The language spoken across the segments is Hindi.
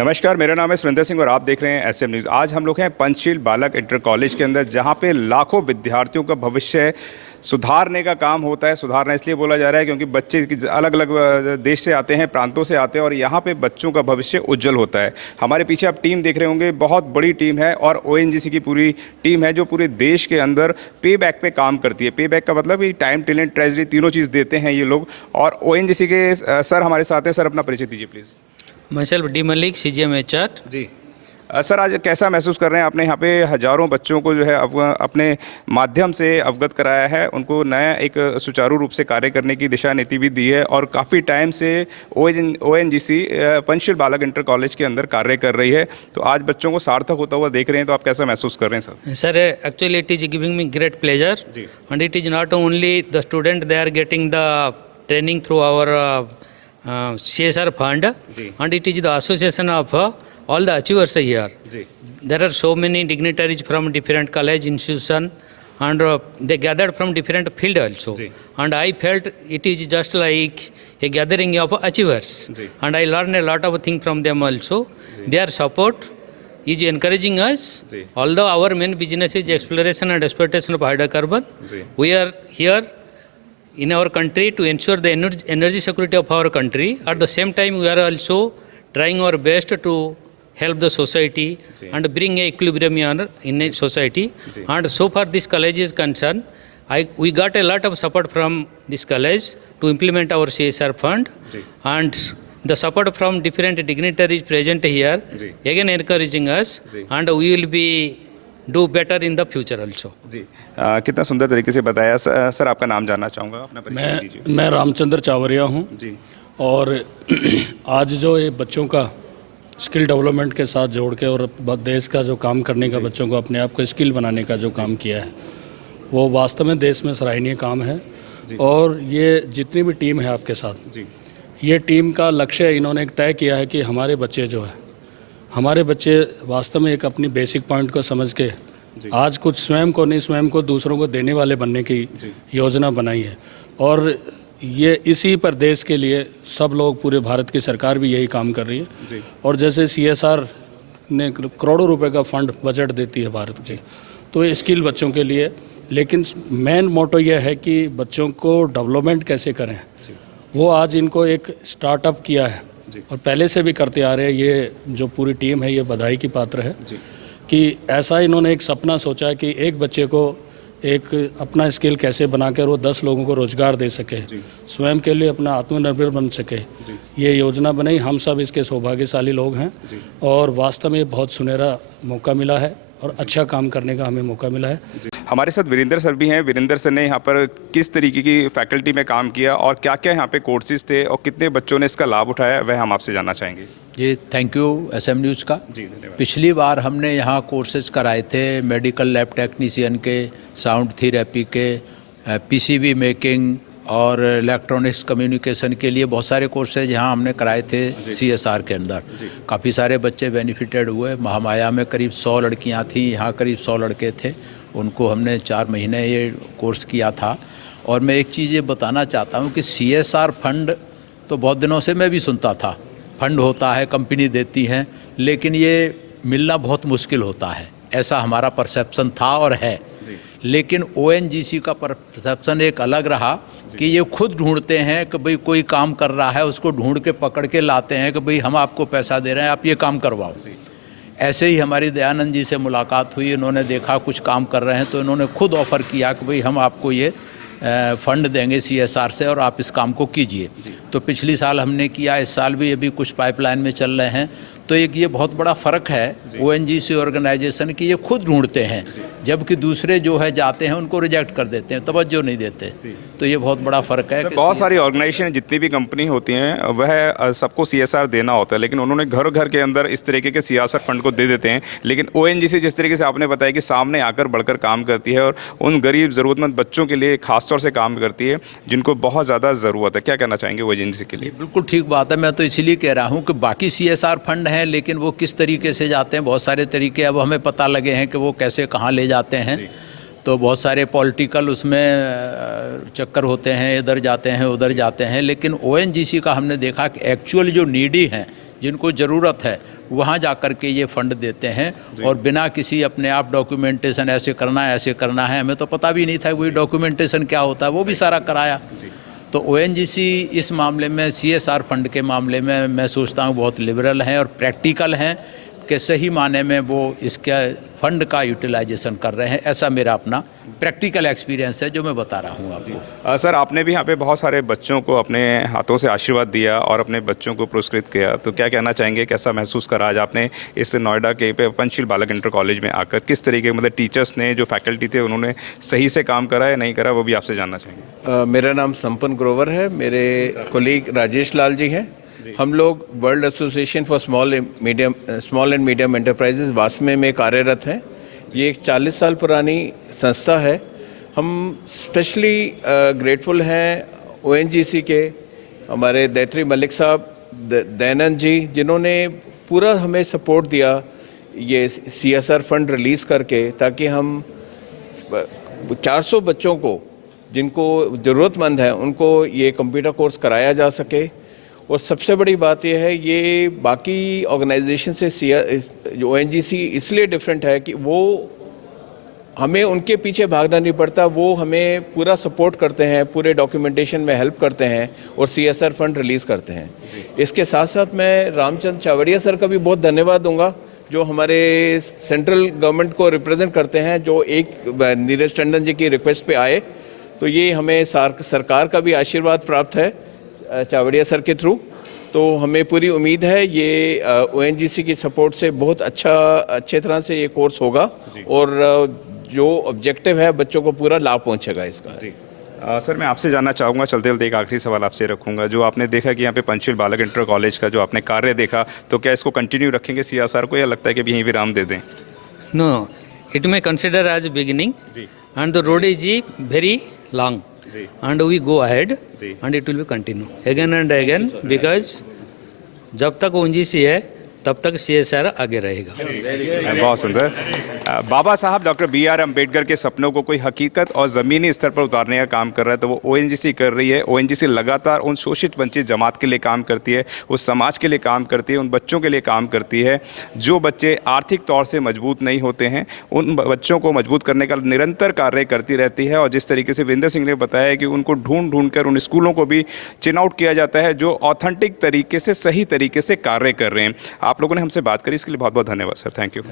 नमस्कार, मेरा नाम है सुरेंद्र सिंह और आप देख रहे हैं एसएम न्यूज़। आज हम लोग हैं पंचशील बालक इंटर कॉलेज के अंदर, जहां पे लाखों विद्यार्थियों का भविष्य सुधारने का काम होता है। सुधारना इसलिए बोला जा रहा है क्योंकि बच्चे अलग अलग देश से आते हैं, प्रांतों से आते हैं और यहाँ पे बच्चों का भविष्य उज्जवल होता है। हमारे पीछे आप टीम देख रहे होंगे, बहुत बड़ी टीम है और ओएनजीसी की पूरी टीम है जो पूरे देश के अंदर पे बैक पे काम करती है। पे बैक का मतलब कि टाइम, टैलेंट, ट्रेजरी तीनों चीज़ देते हैं ये लोग। और ओएनजीसी के सर हमारे साथ हैं। सर, अपना परिचय दीजिए please. myself D Malik, CGM HR। जी सर, आज कैसा महसूस कर रहे हैं? आपने यहाँ पे हजारों बच्चों को जो है अपने माध्यम से अवगत कराया है, उनको नया एक सुचारू रूप से कार्य करने की दिशा नीति भी दी है और काफ़ी टाइम से ओएनजीसी पंचशील बालक इंटर कॉलेज के अंदर कार्य कर रही है। तो आज बच्चों को सार्थक होता हुआ देख रहे हैं, तो आप कैसा महसूस कर रहे हैं sir? Sir, actually it is giving me great pleasure, and it is not only the student, they are getting the training through our CSR fund, and it is the association of all the achievers here. There are so many dignitaries from different college institution, and they gathered from different field also. And I felt it is just like a gathering of achievers, and I learned a lot of things from them also. Their support is encouraging us. Although our main business is exploration and exploitation of hydrocarbon, we are here in our country to ensure the energy security of our country. At the same time, we are also trying our best to help the society and bring a equilibrium in a society. And so far this college is concerned, we got a lot of support from this college to implement our CSR fund, and the support from different dignitaries present here again encouraging us, and we will be do better in the future also. जी कितना सुंदर तरीके से बताया सर। आपका नाम जानना चाहूँगा, अपना परिचय दीजिए। मैं रामचंद्र चावरिया हूँ जी। और आज जो ये बच्चों का स्किल डेवलपमेंट के साथ जोड़ के और देश का जो काम करने का, बच्चों को अपने आप को स्किल बनाने का जो काम किया है, वो वास्तव में देश में सराहनीय काम है। और ये जितनी भी टीम है आपके साथ, ये टीम का लक्ष्य इन्होंने एक तय किया है कि हमारे बच्चे वास्तव में एक अपनी बेसिक पॉइंट को समझ के आज कुछ स्वयं को नहीं, स्वयं को दूसरों को देने वाले बनने की योजना बनाई है। और ये इसी पर देश के लिए सब लोग, पूरे भारत की सरकार भी यही काम कर रही है। और जैसे CSR ने करोड़ों रुपए का फंड बजट देती है भारत के, तो ये स्किल बच्चों के लिए, लेकिन मेन मोटो ये है कि बच्चों को डेवलपमेंट कैसे करें, वो आज इनको एक स्टार्टअप किया है और पहले से भी करते आ रहे हैं। ये जो पूरी टीम है, ये बधाई की पात्र है कि ऐसा इन्होंने एक सपना सोचा है कि एक बच्चे को एक अपना स्किल कैसे बनाकर वो 10 लोगों को रोज़गार दे सके, स्वयं के लिए अपना आत्मनिर्भर बन सके। ये योजना बनाई, हम सब इसके सौभाग्यशाली लोग हैं और वास्तव में बहुत सुनहरा मौका मिला है और अच्छा काम करने का हमें मौका मिला है। हमारे साथ वीरेंद्र सर भी हैं। वीरेंद्र सर ने यहाँ पर किस तरीके की फैकल्टी में काम किया और क्या क्या यहाँ पे कोर्सेज थे और कितने बच्चों ने इसका लाभ उठाया, वह हम आपसे जानना चाहेंगे। जी, थैंक यू एसएम न्यूज़ का। पिछली बार हमने यहाँ कोर्सेज कराए थे मेडिकल लैब टेक्नीशियन के, साउंड थेरेपी के, PCB मेकिंग और इलेक्ट्रॉनिक्स कम्युनिकेशन के लिए बहुत सारे कोर्सेज यहाँ हमने कराए थे CSR के अंदर। काफ़ी सारे बच्चे बेनिफिटेड हुए। महामाया में करीब 100 लड़कियाँ थीं, यहाँ करीब 100 लड़के थे। उनको हमने 4 महीने ये कोर्स किया था। और मैं एक चीज़ ये बताना चाहता हूँ कि CSR फंड तो बहुत दिनों से मैं भी सुनता था, फंड होता है, कंपनी देती हैं, लेकिन ये मिलना बहुत मुश्किल होता है, ऐसा हमारा परसेप्शन था और है। लेकिन ONGC का परसेप्शन एक अलग रहा कि ये खुद ढूंढते हैं कि भाई कोई काम कर रहा है, उसको ढूंढ के पकड़ के लाते हैं कि भाई हम आपको पैसा दे रहे हैं, आप ये काम करवाओ। ऐसे ही हमारी दयानंद जी से मुलाकात हुई, इन्होंने देखा कुछ काम कर रहे हैं तो इन्होंने खुद ऑफ़र किया कि भाई हम आपको ये फ़ंड देंगे CSR से और आप इस काम को कीजिए। तो पिछली साल हमने किया, इस साल भी अभी कुछ पाइपलाइन में चल रहे हैं। तो एक ये बहुत बड़ा फ़र्क है ONGC ऑर्गेनाइजेशन की, ये खुद ढूंढते हैं, जबकि दूसरे जो है जाते हैं उनको रिजेक्ट कर देते हैं, तवज्जो नहीं देते। तो ये बहुत बड़ा फ़र्क है। बहुत सारी ऑर्गेनाइजेशन, जितनी भी कंपनी होती हैं, वह सबको CSR देना होता है, लेकिन उन्होंने घर घर के अंदर इस तरीके के CSR फंड को दे देते हैं। लेकिन ONGC जिस तरीके से आपने बताया कि सामने आकर बढ़कर काम करती है और उन गरीब ज़रूरतमंद बच्चों के लिए खासतौर से काम करती है जिनको बहुत ज़्यादा ज़रूरत है। क्या कहना चाहेंगे ONGC के लिए? बिल्कुल ठीक बात है। मैं तो इसीलिए कह रहा हूँ कि बाकी CSR फंड हैं, लेकिन वो किस तरीके से जाते हैं, बहुत सारे तरीके अब हमें पता लगे हैं कि वो कैसे कहाँ ले जाते हैं। तो बहुत सारे पॉलिटिकल उसमें चक्कर होते हैं, इधर जाते हैं उधर जाते हैं, लेकिन ओएनजीसी का हमने देखा कि एक्चुअल जो नीडी हैं, जिनको ज़रूरत है, वहाँ जा कर के ये फंड देते हैं और बिना किसी अपने आप डॉक्यूमेंटेशन ऐसे करना है, हमें तो पता भी नहीं था वही डॉक्यूमेंटेशन क्या होता है, वो भी सारा कराया। तो ओएनजीसी इस मामले में सीएसआर फंड के मामले में मैं सोचता हूँ बहुत लिबरल हैं और प्रैक्टिकल हैं कि सही माने में वो इसके फंड का यूटिलाइजेशन कर रहे हैं। ऐसा मेरा अपना प्रैक्टिकल एक्सपीरियंस है जो मैं बता रहा हूँ आपको। सर, आपने भी यहाँ पे बहुत सारे बच्चों को अपने हाथों से आशीर्वाद दिया और अपने बच्चों को पुरस्कृत किया, तो क्या कहना चाहेंगे, कैसा महसूस करा आज आपने इस नोएडा के पंचशील बालक इंटर कॉलेज में आकर? किस तरीके मतलब टीचर्स ने, जो फैकल्टी थे, उन्होंने सही से काम करा या नहीं करा, वो भी आपसे जानना चाहेंगे। मेरा नाम संपन्न ग्रोवर है, मेरे कोलीग राजेश लाल जी हैं। हम लोग World Association for Small and Medium Enterprises वास्मे में कार्यरत हैं। ये एक 40 साल पुरानी संस्था है। हम स्पेशली ग्रेटफुल हैं ओएनजीसी के हमारे दैत्री मलिक साहब, दयानंद जी, जिन्होंने पूरा हमें सपोर्ट दिया ये सीएसआर फंड रिलीज़ करके, ताकि हम 400 बच्चों को जिनको ज़रूरतमंद है उनको ये कंप्यूटर कोर्स कराया जा सके। और सबसे बड़ी बात यह है, ये बाकी ऑर्गेनाइजेशन से जो ओएनजीसी इसलिए डिफरेंट है कि वो हमें उनके पीछे भागना नहीं पड़ता, वो हमें पूरा सपोर्ट करते हैं, पूरे डॉक्यूमेंटेशन में हेल्प करते हैं और सीएसआर फंड रिलीज़ करते हैं। इसके साथ साथ मैं रामचंद्र चावड़िया सर का भी बहुत धन्यवाद दूंगा, जो हमारे सेंट्रल गवर्नमेंट को रिप्रेजेंट करते हैं, जो एक नीरज टंडन जी की रिक्वेस्ट पे आए। तो ये हमें सरकार का भी आशीर्वाद प्राप्त है चावड़िया सर के थ्रू। तो हमें पूरी उम्मीद है ये ओएनजीसी की सपोर्ट से बहुत अच्छे तरह से ये कोर्स होगा और जो ऑब्जेक्टिव है बच्चों को पूरा लाभ पहुंचेगा इसका। सर, मैं आपसे जानना चाहूँगा, चलते चलते एक आखिरी सवाल आपसे रखूँगा। जो आपने देखा कि यहाँ पे पंचशील बालक इंटर कॉलेज का जो आपने कार्य देखा, तो क्या इसको कंटिन्यू रखेंगे सीएसआर को, या लगता है कि यहीं विराम दे दें? No, it may consider as a beginning, and the road is very long, and we go ahead, and it will be continue again and again, because जब तक ओएनजीसी है तब तक सीएसआर आगे रहेगा। बहुत सुंदर। बाबा साहब डॉक्टर बी.आर. अम्बेडकर के सपनों को कोई हकीकत और ज़मीनी स्तर पर उतारने का काम कर रहा है, तो वो ओएनजीसी कर रही है। ओएनजीसी लगातार उन शोषित वंचित जमात के लिए काम करती है, उस समाज के लिए काम करती है, उन बच्चों के लिए काम करती है जो बच्चे आर्थिक तौर से मजबूत नहीं होते हैं। उन बच्चों को मजबूत करने का निरंतर कार्य करती रहती है। और जिस तरीके से विंदर सिंह ने बताया कि उनको ढूंढ कर उन स्कूलों को भी चिन आउट किया जाता है जो ऑथेंटिक तरीके से, सही तरीके से कार्य कर रहे हैं। आप लोगों ने हमसे बात करी, इसके लिए बहुत बहुत धन्यवाद sir. Thank you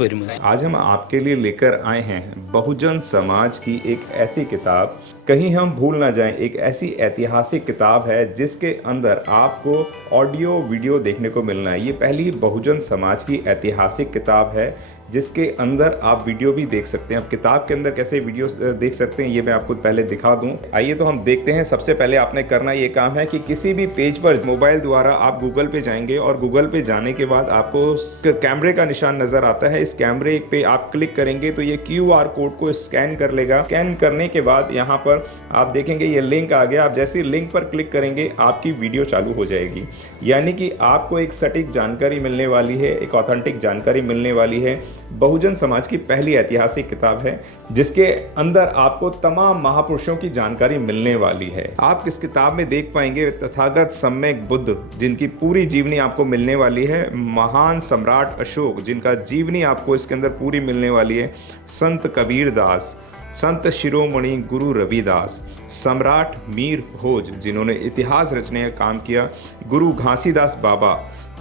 very much. आज हम आपके लिए लेकर आए हैं बहुजन समाज की एक ऐसी किताब, कहीं हम भूल ना जाएं, एक ऐसी ऐतिहासिक किताब है जिसके अंदर आपको ऑडियो वीडियो देखने को मिलना है। ये पहली बहुजन समाज की ऐतिहासिक किताब है जिसके अंदर आप वीडियो भी देख सकते हैं। अब किताब के अंदर कैसे वीडियो देख सकते हैं ये मैं आपको पहले दिखा दूं। आइए तो हम देखते हैं। सबसे पहले आपने करना ये काम है कि किसी भी पेज पर मोबाइल द्वारा आप गूगल पे जाएंगे और गूगल पे जाने के बाद आपको कैमरे का निशान नजर आता है। इस कैमरे पे आप क्लिक करेंगे तो ये QR कोड को स्कैन कर लेगा। स्कैन करने के बाद यहाँ पर आप देखेंगे ये लिंक आ गया। आप जैसे लिंक पर क्लिक करेंगे आपकी वीडियो चालू हो जाएगी, यानी कि आपको एक सटीक जानकारी मिलने वाली है, एक ऑथेंटिक जानकारी मिलने वाली है। बहुजन समाज की पहली ऐतिहासिक किताब है जिसके अंदर आपको तमाम महापुरुषों की जानकारी मिलने वाली है। आप इस किताब में देख पाएंगे तथागत सम्यक बुद्ध, जिनकी पूरी जीवनी आपको मिलने वाली है। महान सम्राट अशोक, जिनका जीवनी आपको इसके अंदर पूरी मिलने वाली है। संत कबीर दास, संत शिरोमणि गुरु रविदास, सम्राट मीर भोज, जिन्होंने इतिहास रचने का काम किया। गुरु घासीदास बाबा,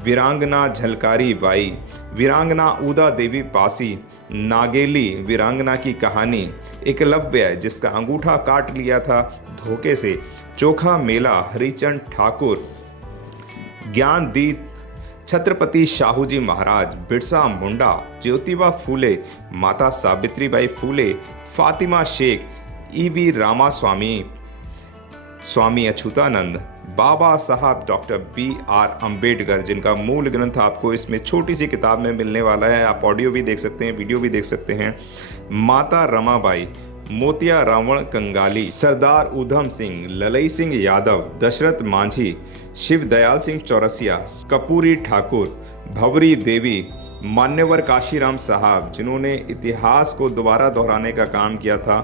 वीरांगना झलकारी बाई, वीरांगना उदा देवी पासी, नागेली वीरांगना की कहानी, एकलव्य जिसका अंगूठा काट लिया था धोखे से, चोखा मेला हरिचंद ठाकुर, ज्ञानदीप छत्रपति शाहूजी महाराज, बिरसा मुंडा, ज्योतिबा फूले, माता सावित्रीबाई फूले, फातिमा शेख, E.V. रामास्वामी, स्वामी अच्युतानंद, बाबा साहब डॉक्टर B.R. अम्बेडकर, जिनका मूल ग्रंथ आपको इसमें छोटी सी किताब में मिलने वाला है। आप ऑडियो भी देख सकते हैं, वीडियो भी देख सकते हैं। माता रमाबाई, मोतिया रावण कंगाली, सरदार उधम सिंह, ललई सिंह यादव, दशरथ मांझी, शिव दयाल सिंह चौरसिया, कपूरी ठाकुर, भंवरी देवी, मान्यवर काशीराम साहब, जिन्होंने इतिहास को दोबारा दोहराने का काम किया था,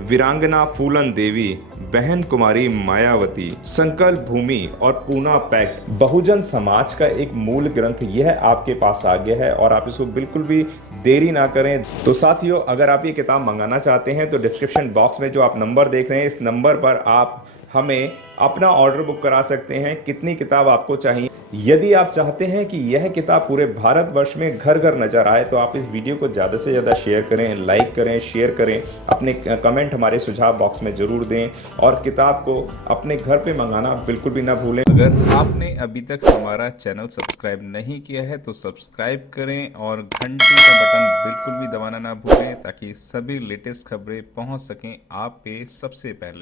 वीरांगना फूलन देवी, बहन कुमारी मायावती, संकल्प भूमि और पूना पैक्ट, बहुजन समाज का एक मूल ग्रंथ यह आपके पास आ गया है और आप इसको बिल्कुल भी देरी ना करें। तो साथियों, अगर आप ये किताब मंगाना चाहते हैं तो डिस्क्रिप्शन बॉक्स में जो आप नंबर देख रहे हैं, इस नंबर पर आप हमें अपना ऑर्डर बुक करा सकते हैं। कितनी किताब आपको चाहिए? यदि आप चाहते हैं कि यह किताब पूरे भारतवर्ष में घर घर नजर आए तो आप इस वीडियो को ज़्यादा से ज़्यादा शेयर करें, लाइक करें, शेयर करें, अपने कमेंट हमारे सुझाव बॉक्स में ज़रूर दें और किताब को अपने घर पे मंगाना बिल्कुल भी ना भूलें। अगर आपने अभी तक हमारा चैनल सब्सक्राइब नहीं किया है तो सब्सक्राइब करें और घंटी का बटन बिल्कुल भी दबाना ना भूलें ताकि सभी लेटेस्ट खबरें पहुँच सकें आप पे सबसे पहले।